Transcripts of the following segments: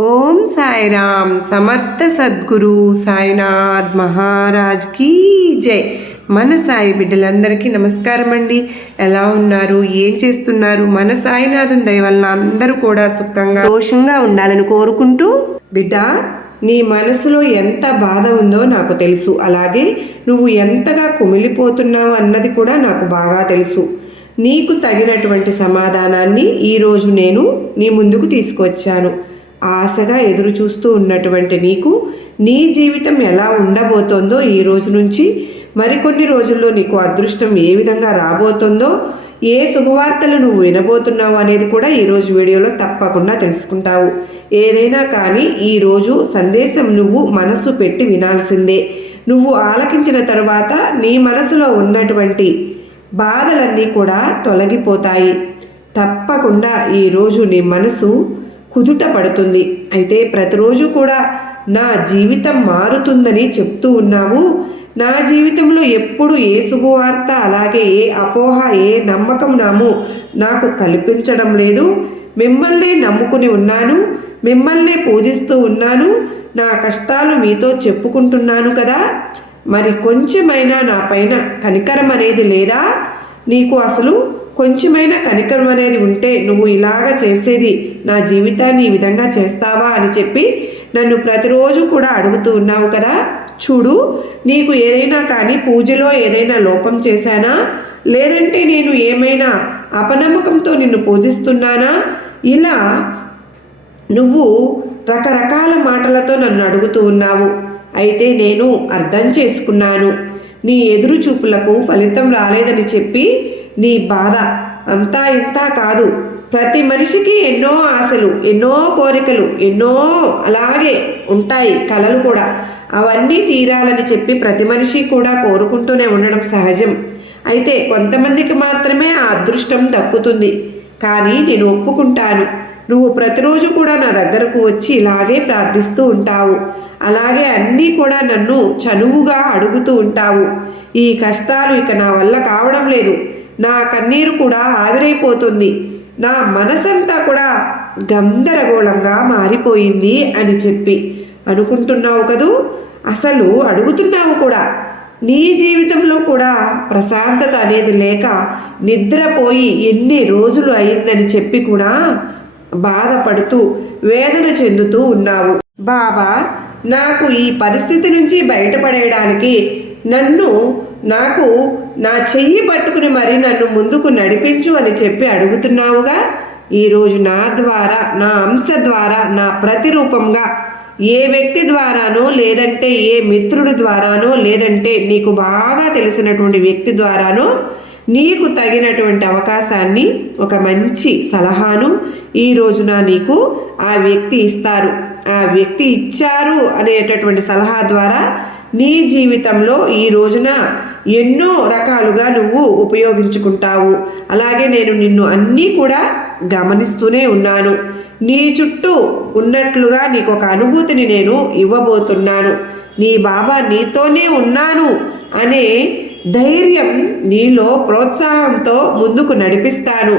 ఓం సాయిరామ్ సమర్థ సద్గురు సాయినాథ్ మహారాజ్ కీ జై. మన సాయి బిడ్డలందరికీ నమస్కారం అండి. ఎలా ఉన్నారు? ఏం చేస్తున్నారు? మన సాయినాథుని దయవల్ల అందరూ కూడా సుఖంగా దోషంగా ఉండాలని కోరుకుంటూ బిడ్డ నీ మనసులో ఎంత బాధ ఉందో నాకు తెలుసు. అలాగే నువ్వు ఎంతగా కుమిలిపోతున్నావు అన్నది కూడా నాకు బాగా తెలుసు. నీకు తగినటువంటి సమాధానాన్ని ఈరోజు నేను నీ ముందుకు తీసుకొచ్చాను. ఆశగా ఎదురు చూస్తూ ఉన్నటువంటి నీకు నీ జీవితం ఎలా ఉండబోతోందో ఈ రోజు నుంచి మరికొన్ని రోజుల్లో నీకు అదృష్టం ఏ విధంగా రాబోతుందో ఏ శుభవార్తలు నువ్వు వినబోతున్నావు అనేది కూడా ఈరోజు వీడియోలో తప్పకుండా తెలుసుకుంటావు. ఏదైనా కానీ ఈరోజు సందేశం నువ్వు మనసు పెట్టి వినాల్సిందే. నువ్వు ఆలకించిన తరువాత నీ మనసులో ఉన్నటువంటి బాధలన్నీ కూడా తొలగిపోతాయి. తప్పకుండా ఈరోజు నీ మనసు కుదుట పడుతుంది. అయితే ప్రతిరోజు కూడా నా జీవితం మారుతుందని చెప్తూ ఉన్నావు. నా జీవితంలో ఎప్పుడు ఏ శుభవార్త అలాగే ఏ అపోహ ఏ నమ్మకం నాము నాకు కల్పించడం లేదు. మిమ్మల్నే నమ్ముకుని ఉన్నాను. మిమ్మల్నే పూజిస్తూ ఉన్నాను. నా కష్టాలు మీతో చెప్పుకుంటున్నాను కదా. మరి కొంచెమైనా నా పైన కనికరం అనేది లేదా? నీకు అసలు కొంచెమైనా కనికరం అనేది ఉంటే నువ్వు ఇలాగ చేసేది నా జీవితాన్ని ఈ విధంగా చేస్తావా అని చెప్పి నన్ను ప్రతిరోజు కూడా అడుగుతూ ఉన్నావు కదా. చూడు నీకు ఏదైనా కానీ పూజలో ఏదైనా లోపం చేశానా? లేదంటే నేను ఏమైనా అపనమ్మకంతో నిన్ను పూజిస్తున్నానా? ఇలా నువ్వు రకరకాల మాటలతో నన్ను అడుగుతూ ఉన్నావు. అయితే నేను అర్థం చేసుకున్నాను. నీ ఎదురు చూపులకు ఫలితం రాలేదని చెప్పి నీ బాధ అంతా ఇంతా కాదు. ప్రతి మనిషికి ఎన్నో ఆశలు ఎన్నో కోరికలు ఎన్నో అలాగే ఉంటాయి కలలు కూడా. అవన్నీ తీరాలని చెప్పి ప్రతి మనిషి కూడా కోరుకుంటూనే ఉండడం సహజం. అయితే కొంతమందికి మాత్రమే ఆ అదృష్టం దక్కుతుంది. కానీ నేను ఒప్పుకుంటాను. నువ్వు ప్రతిరోజు కూడా నా దగ్గరకు వచ్చి ఇలాగే ప్రార్థిస్తూ ఉంటావు. అలాగే అన్నీ కూడా నన్ను చనువుగా అడుగుతూ ఉంటావు. ఈ కష్టాలు ఇక నా వల్ల కావడం లేదు. నా కన్నీరు కూడా ఆవిరైపోతుంది. నా మనసంతా కూడా గందరగోళంగా మారిపోయింది అని చెప్పి. అనుకుంటున్నావు కదూ? అసలు అడుగుతున్నావు కూడా. నీ జీవితంలో కూడా ప్రశాంతత అనేది లేక నిద్రపోయి ఎన్ని రోజులు అయిందని చెప్పి కూడా బాధపడుతూ వేదన చెందుతూ ఉన్నావు. బాబా నాకు ఈ పరిస్థితి నుంచి బయటపడేయడానికి నన్ను నాకు నా చెయ్యి పట్టుకుని మరి నన్ను ముందుకు నడిపించు అని చెప్పి అడుగుతున్నావుగా? ఈరోజు నా ద్వారా నా అంశ ద్వారా నా ప్రతిరూపంగా ఏ వ్యక్తి ద్వారానో లేదంటే ఏ మిత్రుడి ద్వారానో లేదంటే నీకు బాగా తెలిసినటువంటి వ్యక్తి ద్వారానో నీకు తగినటువంటి అవకాశాన్ని ఒక మంచి సలహాను ఈ రోజున నీకు ఆ వ్యక్తి ఇస్తారు. ఆ వ్యక్తి ఇచ్చారు అనేటటువంటి సలహా ద్వారా నీ జీవితంలో ఈ రోజున ఎన్నో రకాలుగా నువ్వు ఉపయోగించుకుంటావు. అలాగే నేను నిన్ను అన్నీ కూడా గమనిస్తూనే ఉన్నాను. నీ చుట్టూ ఉన్నట్లుగా నీకు ఒక అనుభూతిని నేను ఇవ్వబోతున్నాను. నీ బాబా నీతోనే ఉన్నాను అనే ధైర్యం నీలో ప్రోత్సాహంతో ముందుకు నడిపిస్తాను.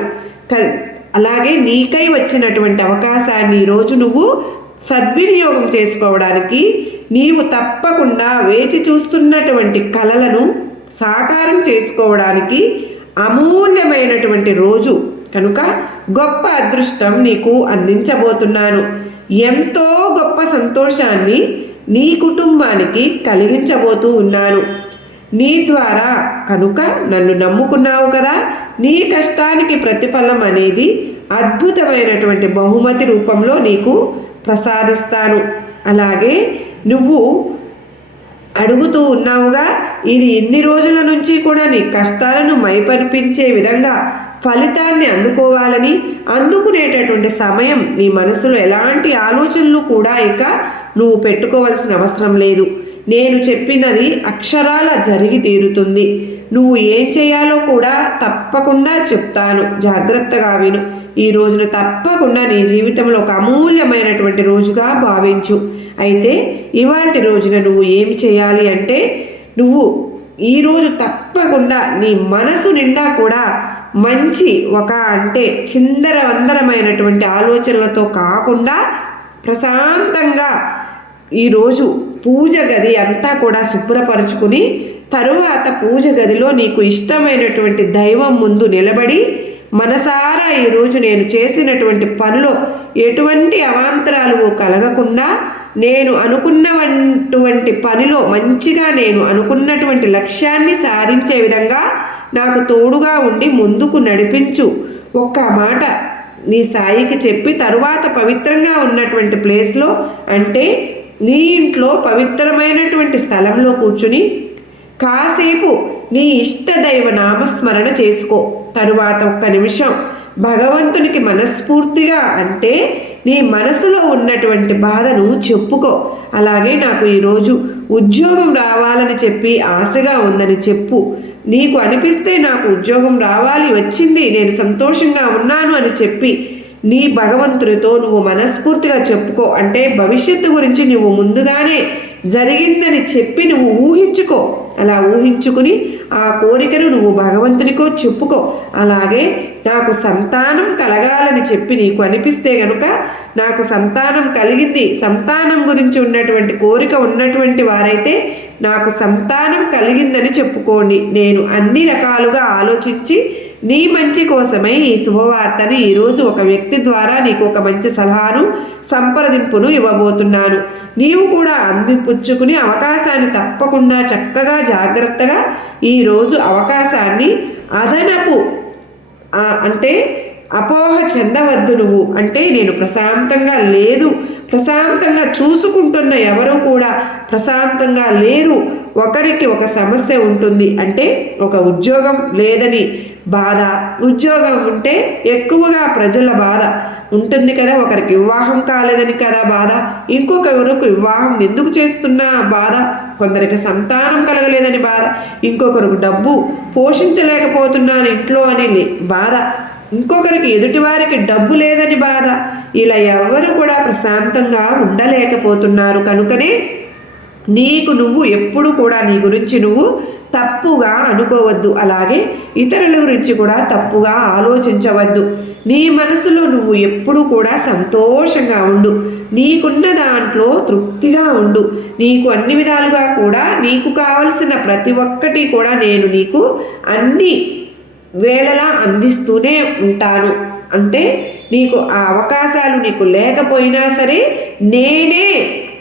క- అలాగే నీకై వచ్చినటువంటి అవకాశాన్ని ఈరోజు నువ్వు సద్వినియోగం చేసుకోవడానికి నీవు తప్పకుండా వేచి చూస్తున్నటువంటి కళలను సాకారం చేసుకోవడానికి అమూల్యమైనటువంటి రోజు. కనుక గొప్ప అదృష్టం నీకు అందించబోతున్నాను. ఎంతో గొప్ప సంతోషాన్ని నీ కుటుంబానికి కలిగించబోతూ ఉన్నాను. నీ ద్వారా కనుక నన్ను నమ్ముకున్నావు కదా నీ కష్టానికి ప్రతిఫలం అనేది అద్భుతమైనటువంటి బహుమతి రూపంలో నీకు ప్రసాదిస్తాను. అలాగే నువ్వు అడుగుతూ ఉన్నావుగా ఇది ఎన్ని రోజుల నుంచి కూడా నీ కష్టాలను మైపరిపించే విధంగా ఫలితాన్ని అందుకోవాలని అందుకునేటటువంటి సమయం నీ మనసులో ఎలాంటి ఆలోచనలు కూడా ఇక నువ్వు పెట్టుకోవాల్సిన అవసరం లేదు. నేను చెప్పినది అక్షరాల జరిగి తీరుతుంది. నువ్వు ఏం చేయాలో కూడా తప్పకుండా చెప్తాను. జాగ్రత్తగా విను. ఈ రోజున తప్పకుండా నీ జీవితంలో ఒక అమూల్యమైనటువంటి రోజుగా భావించు. అయితే ఇవాటి రోజున నువ్వు ఏమి చేయాలి అంటే నువ్వు ఈరోజు తప్పకుండా నీ మనసు నిండా కూడా మంచి ఒక అంటే చిందరవందరమైనటువంటి ఆలోచనలతో కాకుండా ప్రశాంతంగా ఈరోజు పూజ గది అంతా కూడా శుభ్రపరుచుకుని తరువాత పూజ గదిలో నీకు ఇష్టమైనటువంటి దైవం ముందు నిలబడి మనసారా ఈరోజు నేను చేసినటువంటి పనిలో ఎటువంటి అవాంతరాలు కలగకుండా నేను అనుకున్నటువంటి పనిలో మంచిగా నేను అనుకున్నటువంటి లక్ష్యాన్ని సాధించే విధంగా నాకు తోడుగా ఉండి ముందుకు నడిపించు. ఒక్క మాట నీ సాయికి చెప్పి తరువాత పవిత్రంగా ఉన్నటువంటి ప్లేస్లో అంటే నీ ఇంట్లో పవిత్రమైనటువంటి స్థలంలో కూర్చుని కాసేపు నీ ఇష్టదైవ నామస్మరణ చేసుకో. తరువాత ఒక్క నిమిషం భగవంతునికి మనస్ఫూర్తిగా అంటే నీ మనసులో ఉన్నటువంటి బాధను చెప్పుకో. అలాగే నాకు ఈరోజు ఉద్యోగం రావాలని చెప్పి ఆశగా ఉందని చెప్పు. నీకు అనిపిస్తే నాకు ఉద్యోగం రావాలి వచ్చింది నేను సంతోషంగా ఉన్నాను అని చెప్పి నీ భగవంతుడితో నువ్వు మనస్ఫూర్తిగా చెప్పుకో. అంటే భవిష్యత్తు గురించి నువ్వు ముందుగానే జరిగిందని చెప్పి నువ్వు ఊహించుకో. అలా ఊహించుకుని ఆ కోరికను నువ్వు భగవంతునికో చెప్పుకో. అలాగే నాకు సంతానం కలగాలని చెప్పి నీకు అనిపిస్తే గనుక నాకు సంతానం కలిగింది. సంతానం గురించి ఉన్నటువంటి కోరిక ఉన్నటువంటి వారైతే నాకు సంతానం కలిగిందని చెప్పుకోండి. నేను అన్ని రకాలుగా ఆలోచించి నీ మంచి కోసమై ఈ శుభవార్తని ఈరోజు ఒక వ్యక్తి ద్వారా నీకు ఒక మంచి సలహాను సంప్రదింపును ఇవ్వబోతున్నాను. నీవు కూడా అందిపుచ్చుకుని అవకాశాన్ని తప్పకుండా చక్కగా జాగ్రత్తగా ఈరోజు అవకాశాన్ని అదనపు అంటే అపోహ చెందవద్దు నువ్వు. అంటే నేను ప్రశాంతంగా లేదు. ప్రశాంతంగా చూసుకుంటున్న ఎవరు కూడా ప్రశాంతంగా లేరు. ఒకరికి ఒక సమస్య ఉంటుంది అంటే ఒక ఉద్యోగం లేదని బాధ. ఉద్యోగం ఉంటే ఎక్కువగా ప్రజల బాధ. ఉంటుంది కదా ఒకరికి వివాహం కాలేదని కదా బాధ. ఇంకొకరికి వివాహం ఎందుకు చేస్తున్నా బాధ? కొందరికి సంతానం కలగలేదని బాధ. ఇంకొకరికి డబ్బు పోషించలేకపోతున్నాను ఇంట్లో అని బాధ. ఇంకొకరికి ఎదుటివారికి డబ్బు లేదని బాధ. ఇలా ఎవరు కూడా ప్రశాంతంగా ఉండలేకపోతున్నారు. కనుకనే నీకు నువ్వు ఎప్పుడు కూడా నీ గురించి నువ్వు తప్పుగా అనుకోవద్దు. అలాగే ఇతరుల గురించి కూడా తప్పుగా ఆలోచించవద్దు. నీ మనసులో నువ్వు ఎప్పుడు కూడా సంతోషంగా ఉండు. నీకున్న దాంట్లో తృప్తిగా ఉండు. నీకు అన్ని విధాలుగా కూడా నీకు కావలసిన ప్రతి ఒక్కటి కూడా నేను నీకు అన్ని వేళలా అందిస్తూనే ఉంటాను. అంటే నీకు ఆ అవకాశాలు నీకు లేకపోయినా సరే నేనే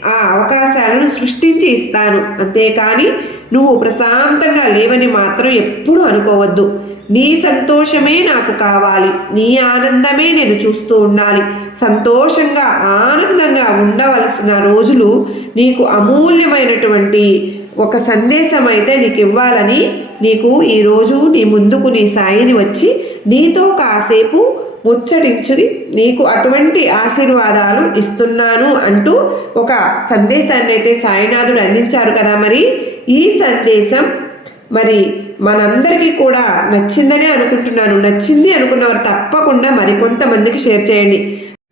ఆ అవకాశాలను సృష్టించి ఇస్తాను. అంతేకాని నువ్వు ప్రశాంతంగా లేవని మాత్రం ఎప్పుడూ అనుకోవద్దు. నీ సంతోషమే నాకు కావాలి. నీ ఆనందమే నేను చూస్తూ ఉండాలి. సంతోషంగా ఆనందంగా ఉండవలసిన రోజులు నీకు అమూల్యమైనటువంటి ఒక సందేశం అయితే నీకు ఇవ్వాలని నీకు ఈరోజు నీ ముందుకు నీ సాయిని వచ్చి నీతో కాసేపు ముచ్చటించుది నీకు అటువంటి ఆశీర్వాదాలు ఇస్తున్నాను అంటూ ఒక సందేశాన్ని అయితే సాయినాథుడు అందించారు కదా మరి. ఈ సందేశం మరి మనందరికీ కూడా నచ్చిందనే అనుకుంటున్నాను. నచ్చింది అనుకున్నవారు తప్పకుండా మరికొంతమందికి షేర్ చేయండి.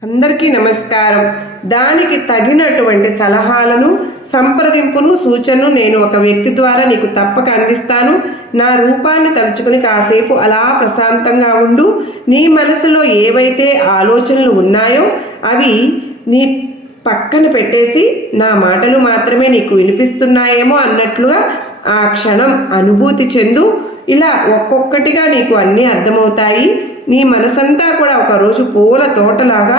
అందరికీ నమస్కారం. దానికి తగినటువంటి సలహాలను సంప్రదింపును సూచనను నేను ఒక వ్యక్తి ద్వారా నీకు తప్పక అందిస్తాను. నా రూపాన్ని తలుచుకుని కాసేపు అలా ప్రశాంతంగా ఉండు. నీ మనసులో ఏవైతే ఆలోచనలు ఉన్నాయో అవి నీ పక్కన పెట్టేసి నా మాటలు మాత్రమే నీకు వినిపిస్తున్నాయేమో అన్నట్లుగా ఆ క్షణం అనుభూతి చెందు. ఇలా ఒక్కొక్కటిగా నీకు అన్నీ అర్థమవుతాయి. నీ మనసంతా కూడా ఒకరోజు పూల తోటలాగా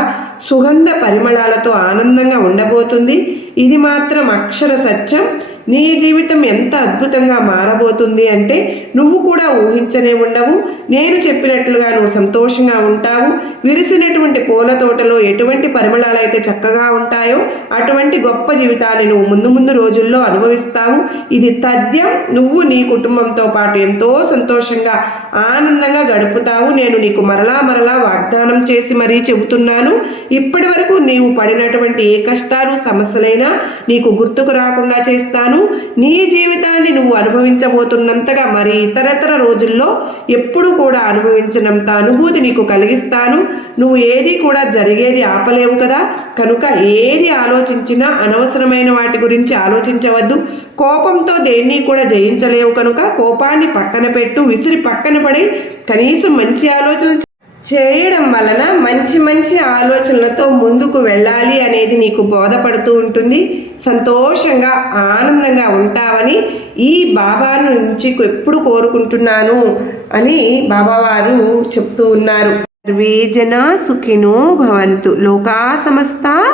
సుగంధ పరిమళాలతో ఆనందంగా ఉండబోతుంది. ఇది మాత్రం అక్షర సత్యం. నీ జీవితం ఎంత అద్భుతంగా మారబోతుంది అంటే నువ్వు కూడా ఊహించనే ఉండవు. నేను చెప్పినట్లుగా నువ్వు సంతోషంగా ఉంటావు. విరిసినటువంటి పూల తోటలో ఎటువంటి పరిమళాలు అయితే చక్కగా ఉంటాయో అటువంటి గొప్ప జీవితాన్ని నువ్వు ముందు ముందు రోజుల్లో అనుభవిస్తావు. ఇది తథ్యం. నువ్వు నీ కుటుంబంతో పాటు ఎంతో సంతోషంగా ఆనందంగా గడుపుతావు. నేను నీకు మరలా మరలా వాగ్దానం చేసి మరీ చెబుతున్నాను. ఇప్పటి వరకు నీవు పడినటువంటి ఏ కష్టాలు సమస్యలైనా నీకు గుర్తుకు రాకుండా చేస్తాను. నీ జీవితాన్ని నువ్వు అనుభవించబోతున్నంతగా మరి ఇతరతర రోజుల్లో ఎప్పుడు కూడా అనుభవించినంత అనుభూతి నీకు కలిగిస్తాను. నువ్వు ఏది కూడా జరిగేది ఆపలేవు కదా. కనుక ఏది ఆలోచించినా అనవసరమైన వాటి గురించి ఆలోచించవద్దు. కోపంతో దేన్ని కూడా జయించలేవు కనుక కోపాన్ని పక్కన పెట్టు విసిరి పక్కన పడి కనీసం మంచి ఆలోచన చేయడం వలన మంచి మంచి ఆలోచనలతో ముందుకు వెళ్ళాలి అనేది నీకు బోధపడుతూ ఉంటుంది. సంతోషంగా ఆనందంగా ఉంటావని ఈ బాబా నుంచి ఎప్పుడు కోరుకుంటున్నాను అని బాబావారు చెప్తూ ఉన్నారు. సర్వేజన సుఖినో భవంతు. లోకా సమస్త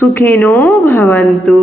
సుఖినో భవంతు.